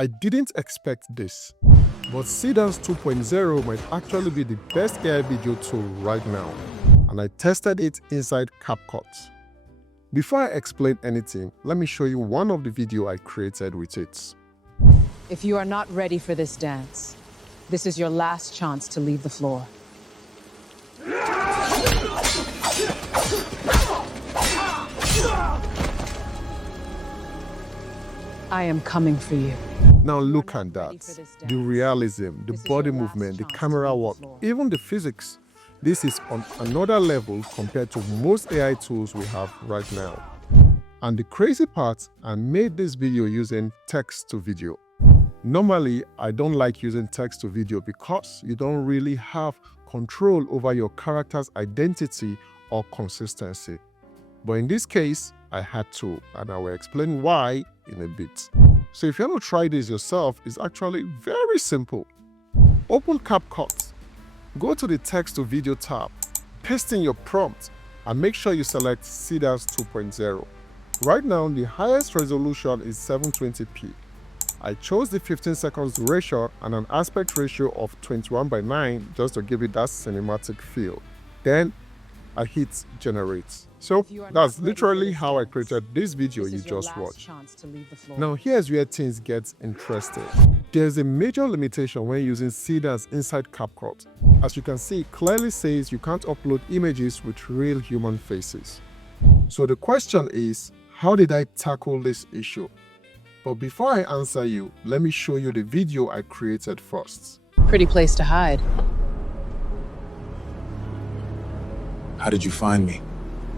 I didn't expect this, but SEEDANCE 2.0 might actually be the best AI video tool right now, and I tested it inside CapCut. Before I explain anything, let me show you one of the video I created with it. If you are not ready for this dance, this is your last chance to leave the floor. I am coming for you. Now look at that. The realism, the body movement, the camera work, even the physics. This is on another level compared to most AI tools we have right now. And the crazy part, I made this video using text to video. Normally, I don't like using text to video because you don't really have control over your character's identity or consistency. But in this case, I had to, and I will explain why in a bit. So if you want to try this yourself, it's actually very simple. Open CapCut, go to the text to video tab, paste in your prompt, and make sure you select SEEDANCE 2.0. Right now, the highest resolution is 720p. I chose the 15 seconds duration and an aspect ratio of 21:9 just to give it that cinematic feel. Then I hit generate. So that's literally how I created this video you just watched. Now here's where things get interesting. There's a major limitation when using SEEDANCE inside CapCut. As you can see, it clearly says you can't upload images with real human faces. So the question is, how did I tackle this issue? But before I answer you, let me show you the video I created first. Pretty place to hide. How did you find me?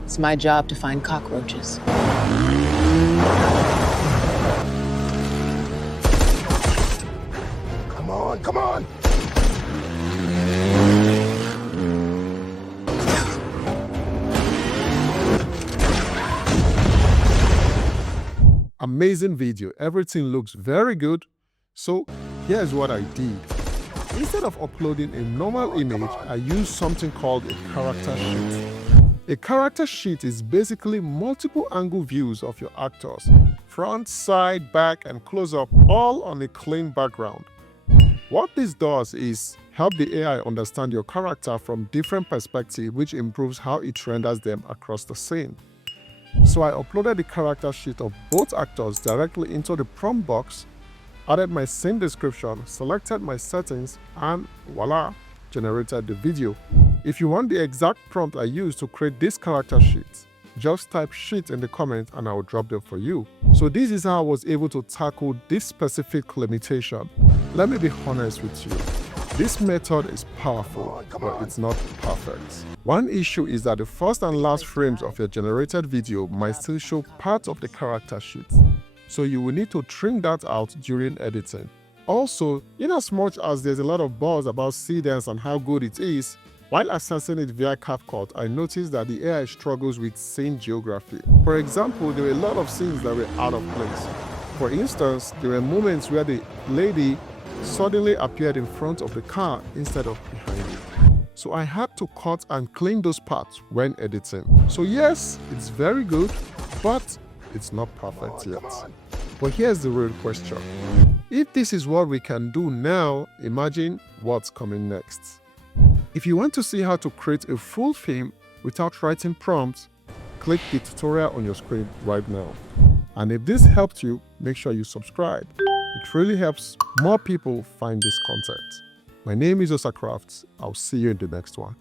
It's my job to find cockroaches. Come on, come on! Amazing video, everything looks very good. So here's what I did. Instead of uploading a normal image, I used something called a character sheet. A character sheet is basically multiple angle views of your actors, front, side, back, and close-up, all on a clean background. What this does is help the AI understand your character from different perspectives, which improves how it renders them across the scene. So I uploaded the character sheet of both actors directly into the prompt box, added my scene description, selected my settings, and voila, generated the video. If you want the exact prompt I used to create this character sheet, just type sheet in the comment and I will drop them for you. So this is how I was able to tackle this specific limitation. Let me be honest with you. This method is powerful, but it's not perfect. One issue is that the first and last frames of your generated video might still show part of the character sheet. So you will need to trim that out during editing. Also, in as much as there's a lot of buzz about SEEDANCE and how good it is, while accessing it via CapCut, I noticed that the AI struggles with scene geography. For example, there were a lot of scenes that were out of place. For instance, there were moments where the lady suddenly appeared in front of the car instead of behind it. So I had to cut and clean those parts when editing. So yes, it's very good, but it's not perfect yet. But here's the real question. If this is what we can do now, imagine what's coming next. If you want to see how to create a full film without writing prompts, click the tutorial on your screen right now. And if this helped you, make sure you subscribe. It really helps more people find this content. My name is Crafts. I'll see you in the next one.